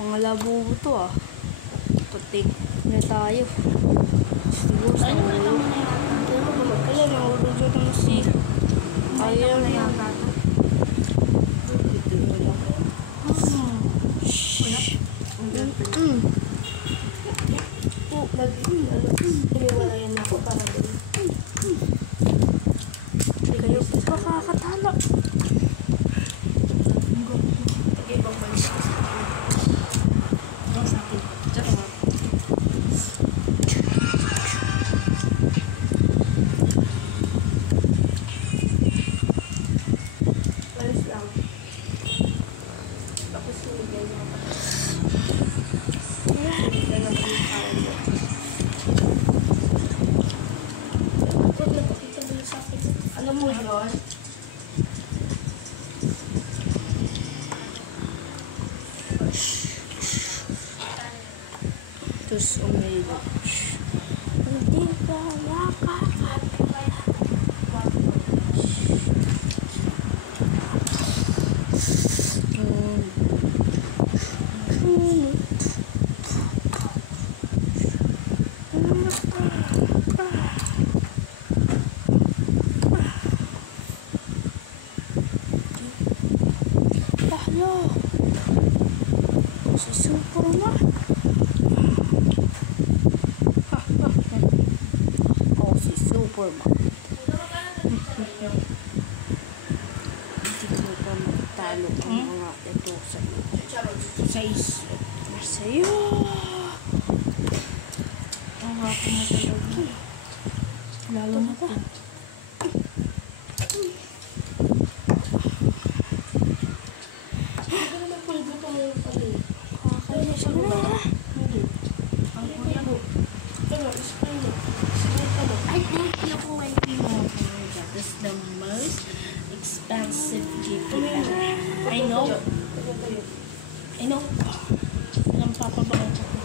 Pangalabubo to ah. Patik na tayo. Siguro sa ulo. Kaya nahulog dito na si... Ayaw na yung gato. Ito na lang. Piniwalayan ako para doon. Kayo po pa kakatalo. Sige, pagbalik ko sa akin. Ito sa akin. Tsaka nga. Palis lang. Tapos sinigay niya ako. Sinigay na ako yung kain mo. Huwag na pakita mo sa akin. Alam mo yun? Terus umilo. Hindi ka makakapit. Tahlo. Si Superman. Oh, si Superman. Hindi ko pa magtalo ang mga ito sa iyo. Sa'yo. Ang hapon na talaga. Lalo na pa. Hindi naman po ito mo yung pali. Kakainis na. Hindi. Ang kuya mo. Pero, spray mo. Spray ka mo. I think yung kuwente mo. That is the most expensive gift ever. I know. I know. Ang papabaw ko.